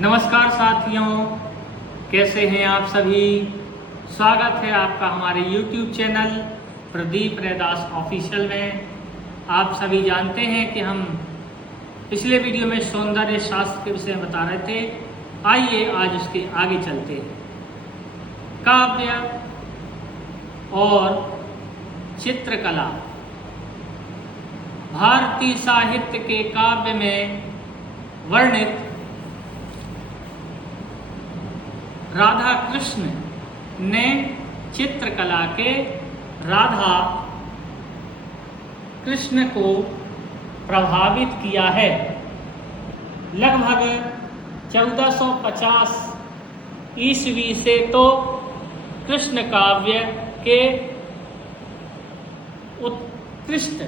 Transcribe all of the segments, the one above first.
नमस्कार साथियों, कैसे हैं आप सभी। स्वागत है आपका हमारे YouTube channel Pradeep Raidas official में। आप सभी जानते हैं कि हम पिछले वीडियो में सौंदर्य शास्त्र के विषय में बता रहे थे। आइए आज उसके आगे चलते हैं। काव्य और चित्रकला। भारतीय साहित्य के काव्य में वर्णित राधा कृष्ण ने चित्रकला के राधा कृष्ण को प्रभावित किया है। लगभग 1450 ईस्वी से तो कृष्ण काव्य के उत्कृष्ट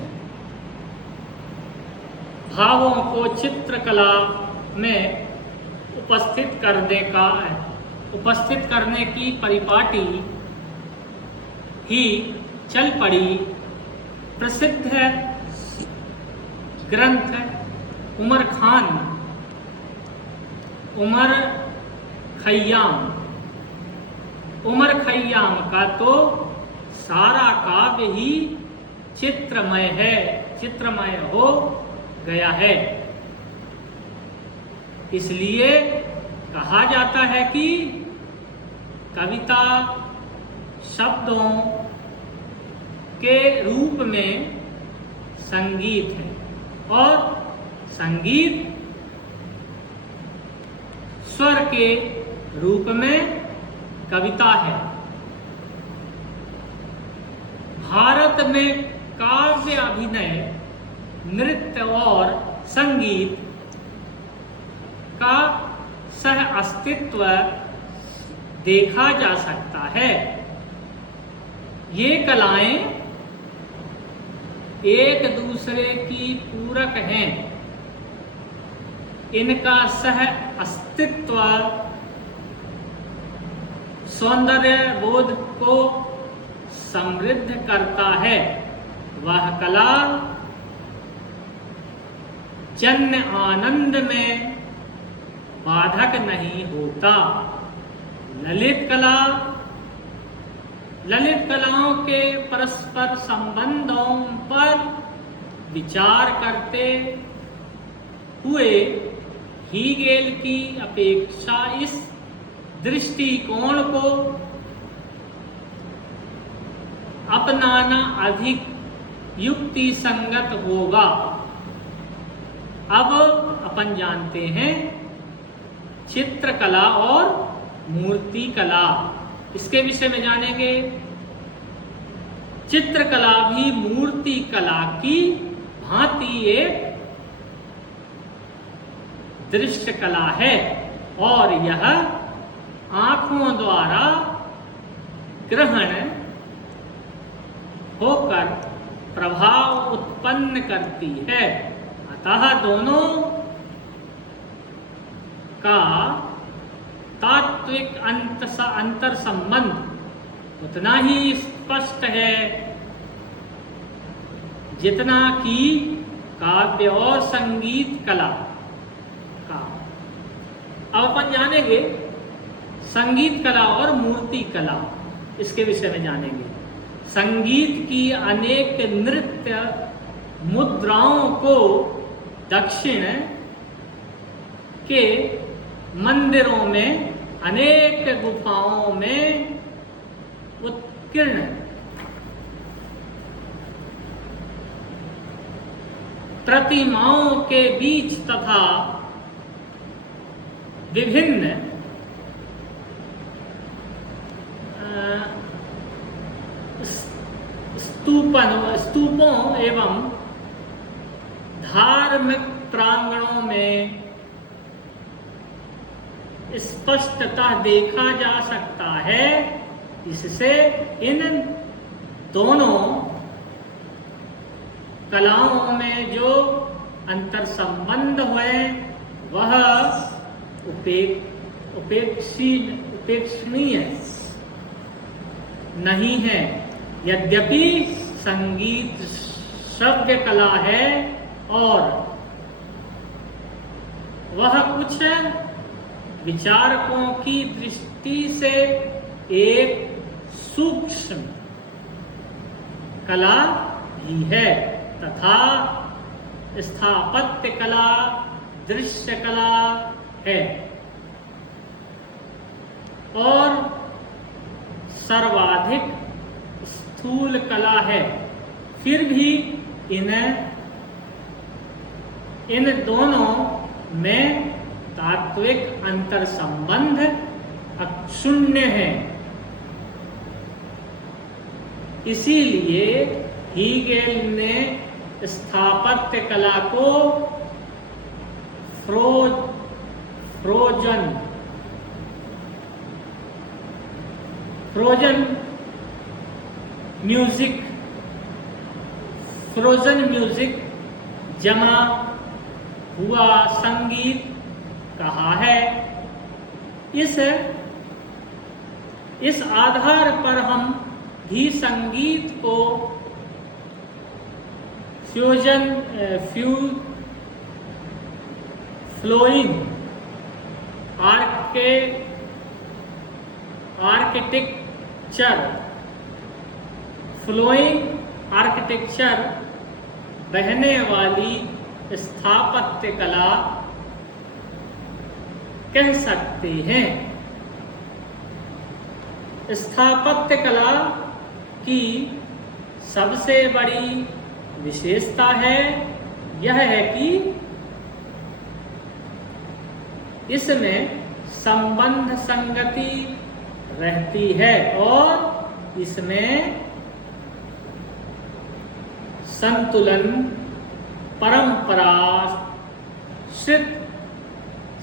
भावों को चित्रकला में उपस्थित करने की परिपाटी ही चल पड़ी। प्रसिद्ध ग्रंथ उमर खय्याम का तो सारा काव्य ही चित्रमय हो गया है। इसलिए कहा जाता है कि कविता शब्दों के रूप में संगीत है और संगीत स्वर के रूप में कविता है। भारत में काव्य, अभिनय, नृत्य और संगीत का सह अस्तित्व देखा जा सकता है। ये कलाएं एक दूसरे की पूरक हैं। इनका सह अस्तित्व सौंदर्य बोध को समृद्ध करता है। वह कला जन आनंद में बाधक नहीं होता। ललित कलाओं के परस्पर संबंधों पर विचार करते हुए हीगेल की अपेक्षा इस दृष्टिकोण को अपनाना अधिक युक्ति संगत होगा। अब अपन जानते हैं चित्रकला और मूर्ति कला। इसके विषय में जानेंगे। चित्रकला भी मूर्ति कला की भांति एक दृश्य कला है और यह आंखों द्वारा ग्रहण होकर प्रभाव उत्पन्न करती है। अतः दोनों का तात्विक अंतर संबंध उतना ही स्पष्ट है जितना कि काव्य और संगीत कला का। अब अपन जानेंगे संगीत कला और मूर्ति कला। इसके विषय में जानेंगे। संगीत की अनेक नृत्य मुद्राओं को दक्षिण के मंदिरों में, अनेक गुफाओं में उत्कीर्ण प्रतिमाओं के बीच तथा विभिन्न स्तूपों एवं धार्मिक प्रांगणों में स्पष्टता देखा जा सकता है। इससे इन दोनों कलाओं में जो अंतर संबंध हुए वह उपेक्षणीय नहीं है। यद्यपि संगीत श्रव्य कला है और वह कुछ विचारकों की दृष्टि से एक सूक्ष्म कला भी है तथा स्थापत्य कला दृश्य कला है और सर्वाधिक स्थूल कला है। फिर भी इन दोनों में तात्विक अंतर संबंध अक्षुण्य है। इसीलिए हीगेल ने स्थापत्य कला को फ्रोजन म्यूजिक जमा हुआ संगीत कहा है। इस आधार पर हम भी संगीत को फ्लोइंग आर्किटेक्चर बहने वाली स्थापत्य कला कह सकते हैं। स्थापत्य कला की सबसे बड़ी विशेषता यह है कि इसमें संबंध संगति रहती है और इसमें संतुलन परंपरागत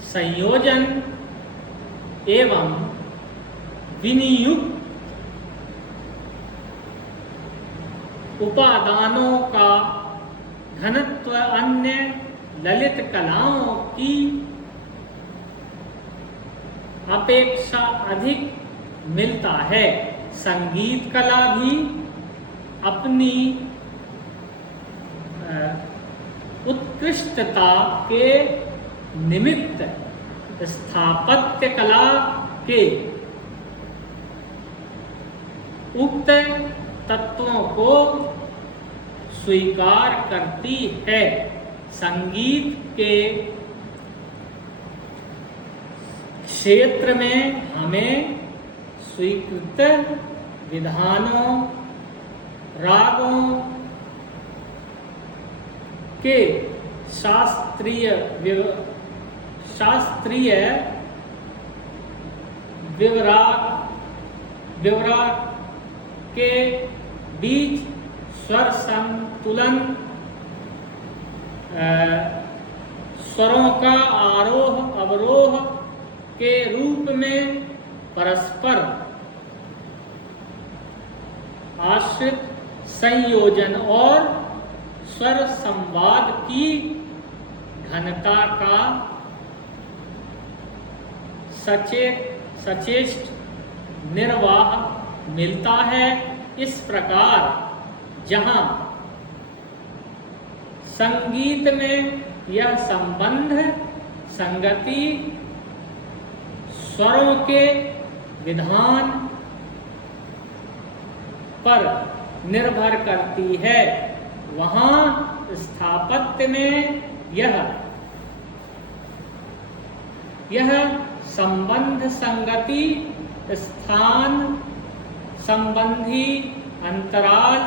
संयोजन एवं विनियुक्त उपादानों का घनत्व अन्य ललित कलाओं की अपेक्षा अधिक मिलता है। संगीत कला भी अपनी उत्कृष्टता के निमित्त स्थापत्य कला के उक्त तत्वों को स्वीकार करती है। संगीत के क्षेत्र में हमें स्वीकृत विधानों रागों के शास्त्रीय विवरण के बीच स्वर संतुलन स्वरों का आरोह अवरोह के रूप में परस्पर आश्रित संयोजन और स्वर संवाद की घनता का सचेष्ट निर्वाह मिलता है। इस प्रकार जहां संगीत में यह संबंध संगति स्वरों के विधान पर निर्भर करती है, वहां स्थापत्य में यह संबंध संगति स्थान संबंधी अंतराल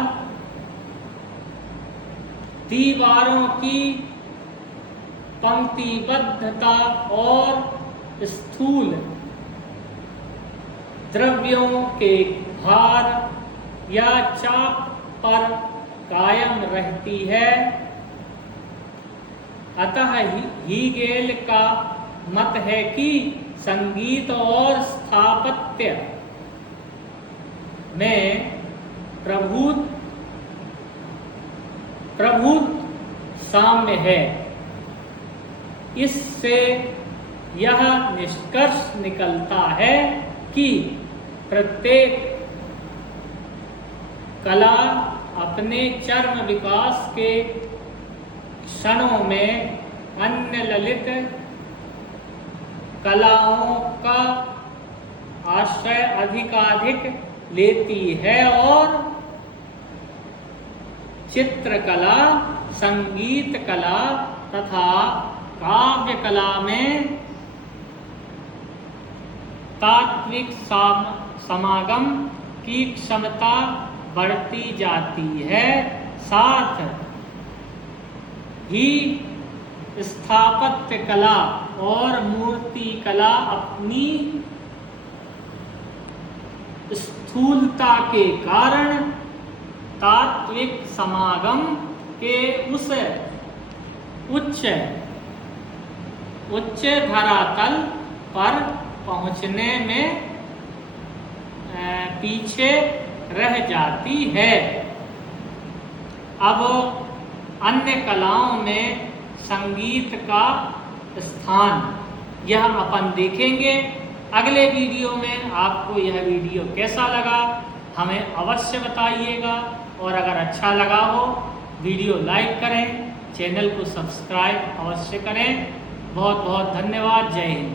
दीवारों की पंक्तिबद्धता और स्थूल द्रव्यों के भार या चाप पर कायम रहती है। अतः हीगेल का मत है कि संगीत और स्थापत्य में प्रभुत साम्य है। इससे यह निष्कर्ष निकलता है कि प्रत्येक कला अपने चरम विकास के क्षणों में अन्य ललित कलाओं का आश्रय अधिकाधिक लेती है और चित्रकला, संगीत कला तथा काव्य कला में तात्विक समागम की क्षमता बढ़ती जाती है। साथ ही स्थापत्य कला और मूर्ति कला अपनी स्थूलता के कारण तात्विक समागम के उस उच्च धरातल पर पहुंचने में पीछे रह जाती है। अब अन्य कलाओं में संगीत का स्थान, यह अपन देखेंगे। अगले वीडियो में आपको यह वीडियो कैसा लगा हमें अवश्य बताइएगा, और अगर अच्छा लगा हो वीडियो लाइक करें, चैनल को सब्सक्राइब अवश्य करें। बहुत बहुत धन्यवाद। जय हिंद।